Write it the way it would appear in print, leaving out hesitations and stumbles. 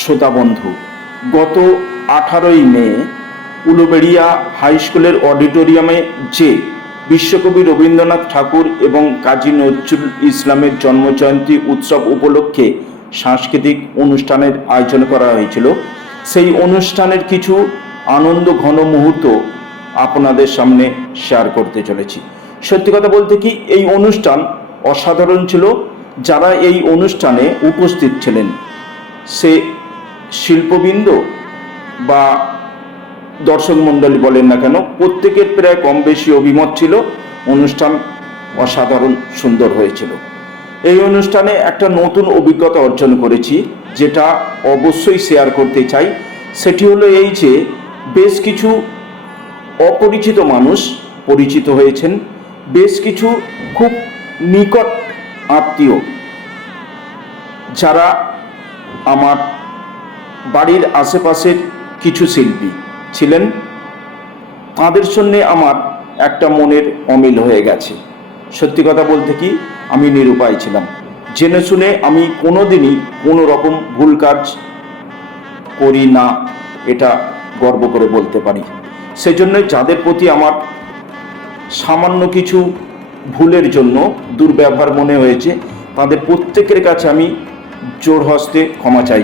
শ্রোতা বন্ধু, গত 18ই মে উলুবেড়িয়া হাই স্কুলের অডিটোরিয়ামে যে বিশ্বকবি রবীন্দ্রনাথ ঠাকুর এবং কাজী নজরুল ইসলামের জন্মজয়ন্তী উৎসব উপলক্ষে সাংস্কৃতিক অনুষ্ঠানের আয়োজন করা হয়েছিল, সেই অনুষ্ঠানের কিছু আনন্দ ঘন মুহূর্ত আপনাদের সামনে শেয়ার করতে চলেছি। সত্যি কথা বলতে কি, এই অনুষ্ঠান অসাধারণ ছিল। যারা এই অনুষ্ঠানে উপস্থিত ছিলেন, সে শিল্পবৃন্দ বা দর্শক মণ্ডলী বলেন না কেন, প্রত্যেকের প্রায় কম বেশি অভিমত ছিল অনুষ্ঠান অসাধারণ সুন্দর হয়েছিল। এই অনুষ্ঠানে একটা নতুন অভিজ্ঞতা অর্জন করেছি, যেটা অবশ্যই শেয়ার করতে চাই। সেটি হলো এই যে, বেশ কিছু অপরিচিত মানুষ পরিচিত হয়েছেন, বেশ কিছু খুব নিকট আত্মীয় যারা আমার বাড়ির আশেপাশের কিছু শিল্পী ছিলেন, তাদের সঙ্গে আমার একটা মনের অমিল হয়ে গেছে। সত্যি কথা বলতে কি, আমি নিরুপায় ছিলাম। জেনে শুনে আমি কোনোদিনই কোনো রকম ভুল কাজ করি না, এটা গর্ব করে বলতে পারি। সেজন্য যাদের প্রতি আমার সামান্য কিছু ভুলের জন্য দুর্ব্যবহার মনে হয়েছে, তাদের প্রত্যেকের কাছে আমি জোর হস্তে ক্ষমা চাই।